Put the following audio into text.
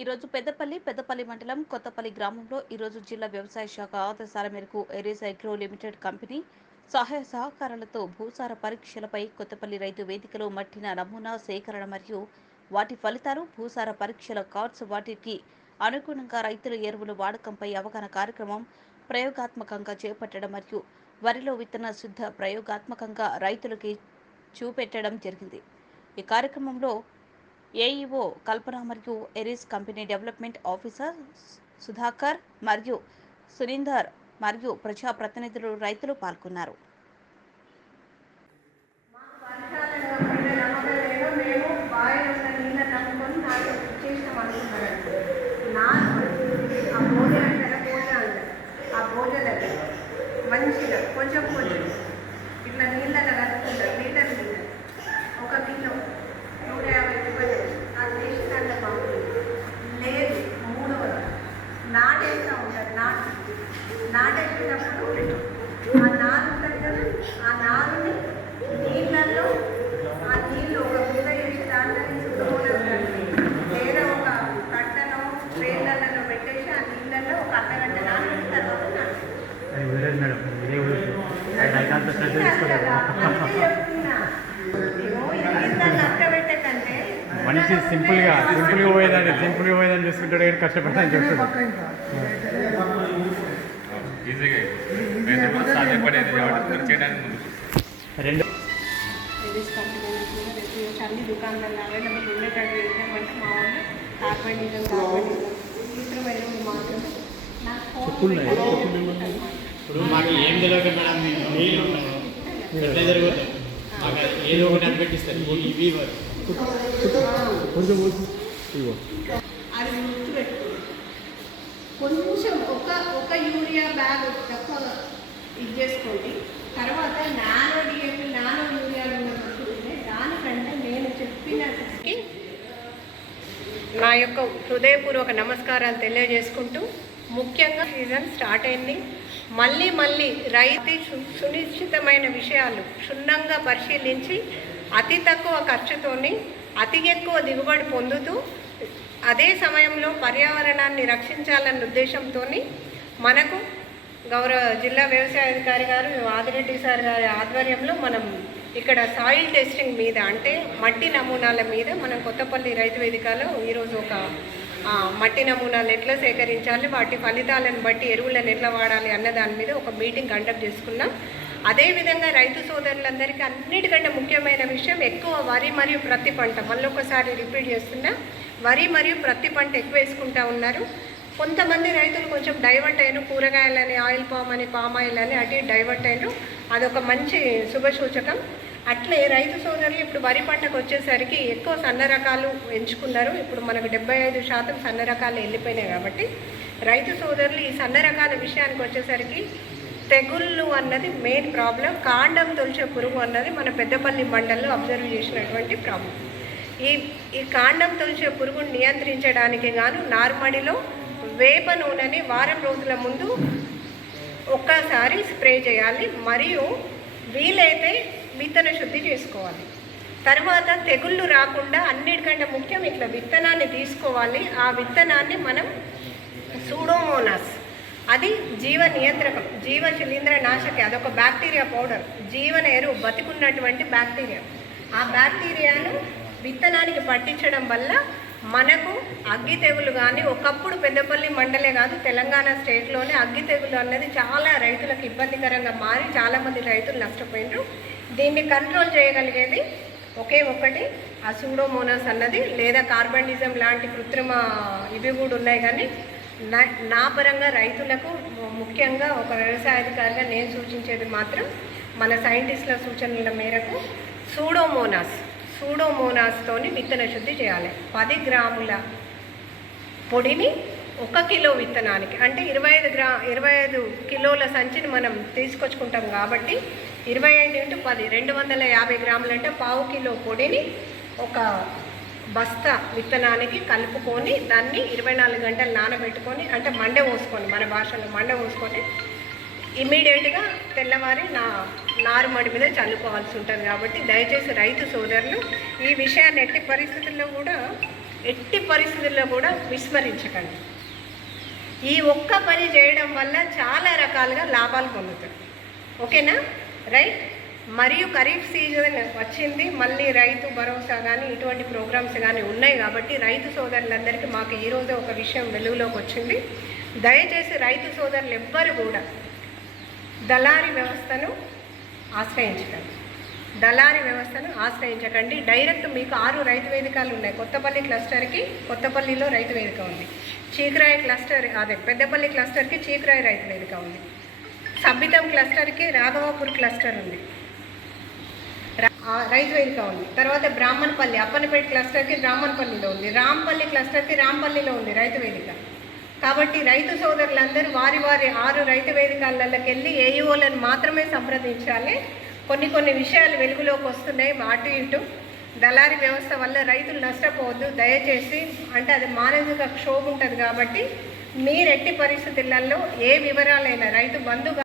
ఈరోజు పెద్దపల్లి మండలం కొత్తపల్లి గ్రామంలో ఈరోజు జిల్లా వ్యవసాయ శాఖ ఆదేశాల మేరకు ఎరీస్ అగ్రో లిమిటెడ్ కంపెనీ సహాయ సహకారాలతో భూసార పరీక్షలపై కొత్తపల్లి రైతు వేదికలో మట్టిన నమూనా సేకరణ మరియు వాటి ఫలితాలు భూసార పరీక్షల కార్డ్స్ వాటికి అనుగుణంగా రైతుల ఎరువుల వాడకంపై అవగాహన కార్యక్రమం ప్రయోగాత్మకంగా చేపట్టడం మరియు వరిలో విత్తన శుద్ధ ప్రయోగాత్మకంగా రైతులకి చూపెట్టడం జరిగింది. ఈ కార్యక్రమంలో ఏఈఓ కల్పన మరియు ఎరీస్ కంపెనీ డెవలప్మెంట్ ఆఫీసర్ సుధాకర్ మరియు సురీందర్ మరియు ప్రజాప్రతినిధులు రైతులు పాల్గొన్నారు. మంచిగా కొంచెం కొంచెం ఇట్లా నీళ్ళగా కలుపుకుంటారు. లీటర్ నీళ్ళు 1 కిలో 150 రూపాయలు అది వేసి దాంట్లో పంపుతుంది. లేదు మూడవది నాటేస్తూ ఉంటారు. నాటేసినప్పుడు ఆ నారు ఉంటుంది కదా, ఆ నారుని నీళ్ళల్లో ఆ నీళ్ళు ఒక గుడ్డ వేసి దాంట్లో లేదా ఒక కట్టనో ట్రైన్లలో పెట్టేసి ఆ నీళ్ళల్లో ఒక అర్ధగంట నానబెట్టిన తర్వాత మనిషి సింపుల్గా పోయేదాన్ని చూసుకుంటాడు కానీ కష్టపడడానికి చూస్తాడు. అన్ని దుకాణాల్లో అవైలబుల్ ఉండేటట్టు ఏంటంటే మా వాళ్ళు కార్బనిజం కృత్రిమ ఎరువులు మాత్రమే ఇప్పుడు మాకు ఏం తెలియదు మేడం, నీళ్ళు ఎట్లా జరుగుతుంది మాకు ఏదో ఒకటి అనిపెట్టిస్తారు. ఇవి అది గుర్తుపెట్టుకోండి. కొంచెం ఒక యూరియా బ్యాగ్ తక్కువ ఇది చేసుకోండి. తర్వాత నానో డిఏపి నానో యూరియాలు ఉన్నప్పుడు దానికంటే నేను చెప్పిన నా యొక్క హృదయపూర్వక నమస్కారాలు తెలియజేసుకుంటూ, ముఖ్యంగా సీజన్ స్టార్ట్ అయింది. మళ్ళీ రైతు సునిశ్చితమైన విషయాలు క్షుణ్ణంగా పరిశీలించి అతి తక్కువ ఖర్చుతోని అతి ఎక్కువ దిగుబడి పొందుతూ అదే సమయంలో పర్యావరణాన్ని రక్షించాలన్న ఉద్దేశంతో మనకు గౌరవ జిల్లా వ్యవసాయ అధికారి గారు ఆదిరెడ్డి సార్ గారి ఆధ్వర్యంలో మనం ఇక్కడ సాయిల్ టెస్టింగ్ మీద, అంటే మట్టి నమూనాల మీద మనం కొత్తపల్లి రైతు వేదికలో ఈరోజు ఒక మట్టి నమూనాలు ఎట్లా సేకరించాలి, వాటి ఫలితాలను బట్టి ఎరువులను ఎట్లా వాడాలి అన్న దాని మీద ఒక మీటింగ్ కండక్ట్ చేసుకున్నాం. అదేవిధంగా రైతు సోదరులందరికీ అన్నిటికంటే ముఖ్యమైన విషయం ఎక్కువ వరి మరియు ప్రత్తి పంట, మళ్ళొకసారి రిపీట్ చేస్తున్నా, వరి మరియు ప్రత్తి పంట ఎక్కువ వేసుకుంటూ ఉన్నారు. కొంతమంది రైతులు కొంచెం డైవర్ట్ అయినారు, కూరగాయలని ఆయిల్ పామ్ అని పామాయిల్ అని అటు డైవర్ట్ అయినారు. అదొక మంచి శుభసూచకం. అట్లే రైతు సోదరులు ఇప్పుడు వరి పంటకు వచ్చేసరికి ఎక్కువ సన్న రకాలు ఎంచుకున్నారు. ఇప్పుడు మనకు 75% సన్న రకాలు వెళ్ళిపోయినాయి. కాబట్టి రైతు సోదరులు ఈ సన్న రకాల విషయానికి వచ్చేసరికి తెగుళ్ళు అన్నది మెయిన్ ప్రాబ్లం. కాండం తొలిచే పురుగు అన్నది మన పెద్దపల్లి మండలంలో అబ్జర్వ్ చేసినటువంటి ప్రాబ్లం. ఈ కాండం తొలిచే పురుగును నియంత్రించడానికి గాను నార్మడిలో వేప నూనెని వారం రోజుల ముందు ఒక్కసారి స్ప్రే చేయాలి. మరియు వీలైతే విత్తన శుద్ధి చేసుకోవాలి. తర్వాత తెగుళ్ళు రాకుండా అన్నిటికంటే ముఖ్యం ఇట్లా విత్తనాన్ని తీసుకోవాలి. ఆ విత్తనాన్ని మనం సూడోమోనాస్, అది జీవ నియంత్రకం, జీవ శిలీంద్ర నాశకి, అదొక బ్యాక్టీరియా పౌడర్, జీవన ఎరువు, బతికున్నటువంటి బ్యాక్టీరియా. ఆ బ్యాక్టీరియాను విత్తనానికి పట్టించడం వల్ల మనకు అగ్గి తెగులు కానీ, ఒకప్పుడు పెద్దపల్లి మండలే కాదు తెలంగాణ స్టేట్లోనే అగ్గి తెగులు అన్నది చాలా రైతులకు ఇబ్బందికరంగా మారి చాలామంది రైతులు నష్టపోయినారు. దీన్ని కంట్రోల్ చేయగలిగేది ఒకే ఒకటి ఆ సూడోమోనాస్ అన్నది, లేదా కార్బనిజం లాంటి కృత్రిమ ఇవి కూడా ఉన్నాయి. కానీ నా పరంగా రైతులకు ముఖ్యంగా ఒక వ్యవసాయాధికారిగా నేను సూచించేది మాత్రం మన సైంటిస్టుల సూచనల మేరకు సూడోమోనాస్తోని విత్తన శుద్ధి చేయాలి. 10 గ్రాముల పొడిని 1 కిలో విత్తనానికి, అంటే 25 కిలోల సంచిని మనం తీసుకొచ్చుకుంటాం కాబట్టి 25 × 10 250 గ్రాములు, అంటే 1/2 కిలో పొడిని ఒక బస్తా విత్తనానికి కలుపుకొని దాన్ని 24 గంటలు నానబెట్టుకొని, అంటే మండే పోసుకొని, మన భాషలో మండే పోసుకొని ఇమీడియట్గా తెల్లవారి నారుమడి మీద చల్లుకోవాల్సి ఉంటుంది. కాబట్టి దయచేసి రైతు సోదరులు ఈ విషయాన్ని ఎట్టి పరిస్థితుల్లో కూడా ఎట్టి పరిస్థితుల్లో కూడా విస్మరించకండి. ఈ ఒక్క పని చేయడం వల్ల చాలా రకాలుగా లాభాలు పొందుతారు. ఓకేనా? రైట్. మరియు ఖరీఫ్ సీజన్ వచ్చింది, మళ్ళీ రైతు భరోసా కానీ ఇటువంటి ప్రోగ్రామ్స్ కానీ ఉన్నాయి కాబట్టి రైతు సోదరులందరికీ మాకు ఈరోజు ఒక విషయం వెలుగులోకి వచ్చింది. దయచేసి రైతు సోదరులు ఎవ్వరు కూడా దళారీ వ్యవస్థను ఆశ్రయించకండి. డైరెక్ట్ మీకు 6 రైతు వేదికలు ఉన్నాయి. కొత్తపల్లి క్లస్టర్కి కొత్తపల్లిలో రైతు వేదిక ఉంది. చీకరాయి క్లస్టర్ పెద్దపల్లి క్లస్టర్కి చీకరాయి రైతు వేదిక ఉంది. సబ్బితం క్లస్టర్కి రాఘవాపూర్ క్లస్టర్ ఉంది, రైతు వేదిక ఉంది. తర్వాత బ్రాహ్మణపల్లి అప్పనపేట క్లస్టర్కి బ్రాహ్మణపల్లిలో ఉంది. రాంపల్లి క్లస్టర్కి రాంపల్లిలో ఉంది రైతు వేదిక. కాబట్టి రైతు సోదరులందరూ వారి 6 రైతు వేదికలకి వెళ్ళి ఏఈఓలను మాత్రమే సంప్రదించాలి. కొన్ని విషయాలు వెలుగులోకి వస్తున్నాయి అటు ఇటు. దళారీ వ్యవస్థ వల్ల రైతులు నష్టపోవద్దు దయచేసి. అంటే అది మానసిక క్షోభ ఉంటుంది కాబట్టి మీరు ఎట్టి పరిస్థితులలో ఏ వివరాలైనా రైతు బంధు